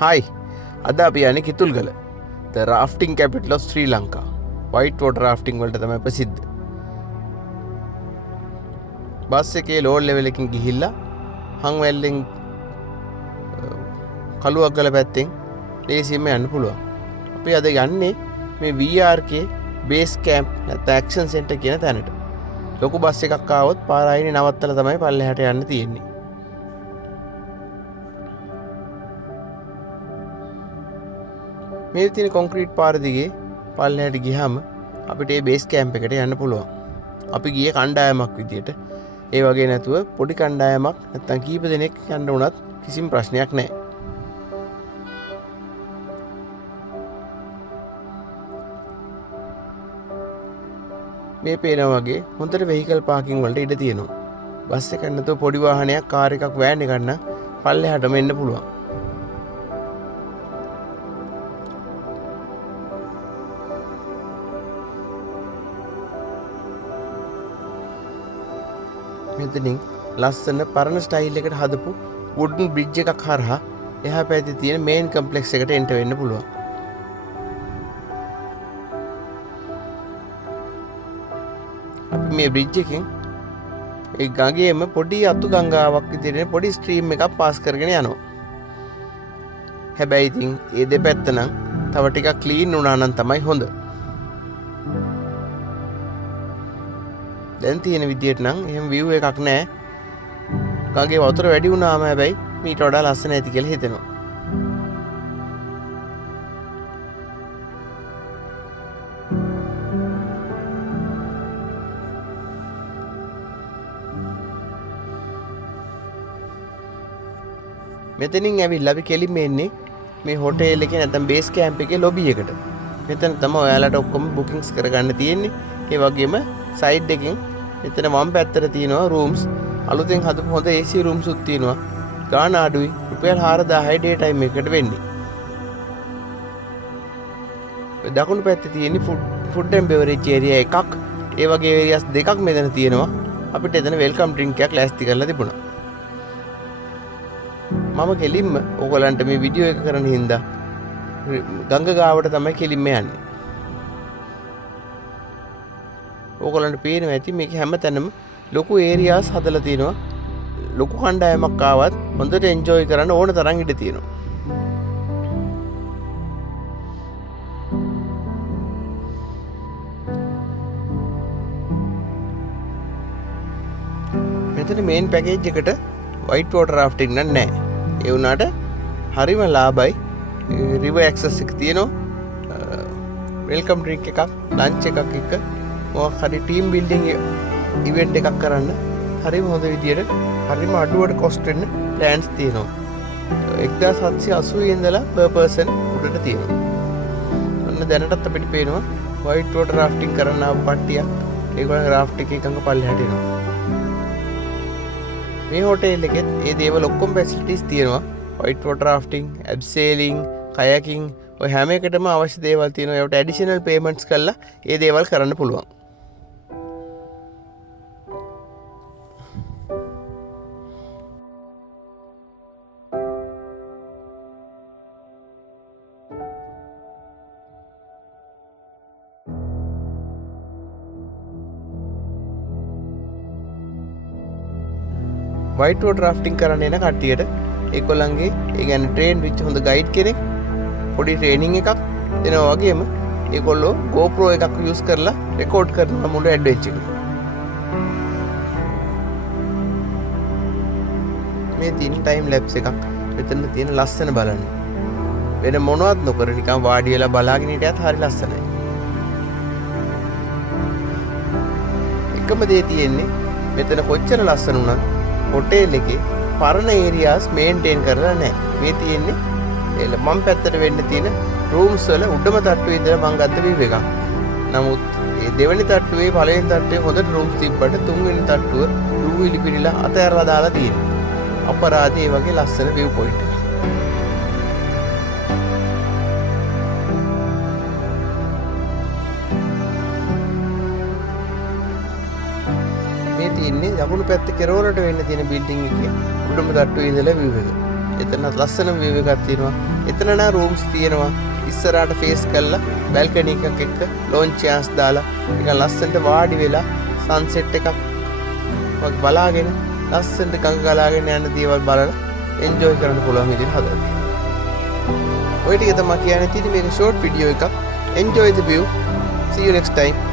Hi, අද අපි යන්නේ Kitulgala. The rafting capital of Sri Lanka. White water rafting වලට තමයි ප්‍රසිද්ධ. බස් එකේ ලෝඩ් ලෙවල් එකකින් ගිහිල්ලා හංවැල්ලෙන් කළුවක්ගල පැත්තෙන් ලේසියෙන්ම යන්න පුළුවන්. අපි අද යන්නේ මේ VRK base camp නැත්නම් action center කියන තැනට. ලොකු බස් එකක් ආවොත් පාර අයිනේ නවත්තලා තමයි පල්ලෙහාට යන්න තියෙන්නේ. මේ තියෙන කොන්ක්‍රීට් පාර දිගේ පල්ලෙහාට ගියාම අපිට මේ බේස් කැම්ප් එකට යන්න පුළුවන්. අපි ගියේ කණ්ඩායමක් විදියට. ඒ වගේ නැතුව පොඩි කණ්ඩායමක් නැත්තම් කීප දෙනෙක් යන්න උනත් කිසිම ප්‍රශ්නයක් නැහැ. මේ පේනා වගේ හොඳට වෙහිකල් පාකින් වලට ඉඩ තියෙනවා. බස් එකක් නැතුව පොඩි වාහනයක්, කාර් එකක්, වෑන් එකක් නම් පල්ලෙහාටම එන්න පුළුවන්. මෙතනින් ලස්සන පරණ ස්ටයිල් එකට හදපු වුඩන් බ්‍රිජ් එකක් හරහා එහා පැත්තේ තියෙන මේන් කම්ප්ලෙක්ස් එකට එන්ටර් වෙන්න පුළුවන්. අපි මේ බ්‍රිජ් එකෙන් ඒ ගඟේම පොඩි අතු ගංගාවක් විදිහට පොඩි ස්ට්‍රීම් එකක් පාස් කරගෙන යනවා. හැබැයි ඉතින් ඒ දෙපැත්ත නම් තව ටිකක් ක්ලීන් වුණා නම් තමයි හොඳ. දැන් තියෙන විදියට නම් එහෙම view එකක් නැහැ. ගඟේ වතුර වැඩි වුණාම හැබැයි මීට වඩා ලස්සන ඇති කියලා හිතෙනවා. මෙතනින් ඇවිල්ලා අපි කෙලින්ම එන්නේ මේ හෝටල් එකේ නැත්නම් බේස් කැම්ප් එකේ ලොබි එකට. මෙතන තමයි ඔයාලට ඔක්කොම බුකින්ග්ස් කරගන්න තියෙන්නේ. ඒ වගේම සයිඩ් එකෙන් මෙතන වම් පැත්තට තියෙනවා රූම්ස්. අලුතෙන් හදපු හොඳ AC රූම්ස් උත් තියෙනවා. ගාන අඩුයි. රුපියල් 4000යි ඩේ ටයිම් එකකට වෙන්නේ. දකුණු පැත්තේ තියෙන්නේ ෆුඩ් ඇන්ඩ් බෙවරේජ් ඒරියා එකක්. ඒ වගේ ඒරියාස් දෙකක් මෙතන තියෙනවා. අපිට එතන වෙල්කම් ඩ්‍රින්ක් එකක් ලෑස්ති කරලා තිබුණා. මම කෙලින්ම ඕගලන්ට මේ වීඩියෝ එක කරන හින්දා ගංග ගාවට තමයි කෙලින්ම යන්නේ. ඕගලන්ට පේනවා ඇති මේක හැමතැනම ලොකු ඒරියාස් හදලා තියෙනවා. ලොකු කණ්ඩායමක් ආවත් හොඳට එන්ජොයි කරන්න ඕන තරම් ඉඩ තියෙනවා. මෙතන මේන් පැකේජ් එකට white water rafting නම් නැහැ. ඒ වුණාට හරිම ලාභයි. river access එක තියෙනවා. welcome drink එකක්, lunch එකක් එක්ක මොකක් හරි ටීම් බිල්ඩින් ඉවෙන්ට් එකක් කරන්න හරිම හොඳ විදියට හරිම අඩුවට කොස්ට් වෙන්න ප්ලෑන්ස් තියෙනවා. 1780 ඉඳලා per person උඩට තියෙනවා. ඔන්න දැනටත් අපිට පේනවා white water rafting කරන්න ආපු කට්ටියක් ඒගොල්ලෝ රාෆ්ට් එකේ එකඟ පල්ලෙහාට එනවා. මේ හෝටල් එකෙත් ඒ දේවල් ඔක්කොම ෆැසිලිටිස් තියෙනවා. white water rafting, abseiling, kayaking ඔය හැම එකටම අවශ්‍ය දේවල් තියෙනවා. ඒකට ඇඩිෂනල් පේමන්ට්ස් කරලා ඒ දේවල් කරන්න පුළුවන්. white water rafting කරන්න එන කට්ටියට ඒගොල්ලන්ගේ ඒ කියන්නේ ට්‍රේන් වෙච්ච හොඳ ගයිඩ් කෙනෙක් පොඩි ට්‍රේනින් එකක් දෙනවා වගේම ඒගොල්ලෝ GoPro එකක් යූස් කරලා රෙකෝඩ් කරනවා මුළු ඇඩ්වෙන්චර් එක. මේ තියෙන ටයිම් ලැප්ස් එකක් මෙතන තියෙන ලස්සන බලන්න. වෙන මොනවත් නොකර නිකන් වාඩි වෙලා බලාගෙන හිටියත් හරි ලස්සනයි. එකම දේ තියෙන්නේ මෙතන කොච්චර ලස්සන වුණත් හෝටල් එකේ පරණ ඒරියාස් මේන්ටේන් කරලා නැහැ. මේ තියෙන්නේ මම පැත්තට වෙන්න තියෙන රූම්ස් වල උඩම තට්ටුවේ ඉඳලා මම ගත්ත view එකක්. නමුත් මේ දෙවෙනි තට්ටුවේ පළවෙනි තට්ටුවේ හොඳට රූම්ස් තිබ්බට තුන්වෙනි තට්ටුව රුවිලි පිළිලා අතහැරලා දාලා තියෙනවා. අපරාධේ වගේ ලස්සන view point එකක්. මේ තියෙන්නේ දකුණු පැත්තේ කෙරවලට වෙන්න තියෙන බිල්ඩින් එකේ උඩම තට්ටුවේ ඉඳලා view එක. එතනත් ලස්සන view එකක් තියෙනවා. එතන නම් රූම්ස් තියෙනවා. ඉස්සරහට ෆේස් කරලා බැල්කනි එකක් එක්ක ලොන්ච් චෙයර්ස් දාලා නිකන් ලස්සනට වාඩි වෙලා සන්සෙට් එකක් වගේ බලාගෙන ලස්සනට ගඟ ගලාගෙන යන දේවල් බලලා එන්ජොයි කරන්න පුළුවන් විදිහට හදලා තියෙනවා. ඔය ටික තමයි කියන්න තියෙන්නේ මේක ෂෝට් වීඩියෝ එකක්. Enjoy the view. See you next time.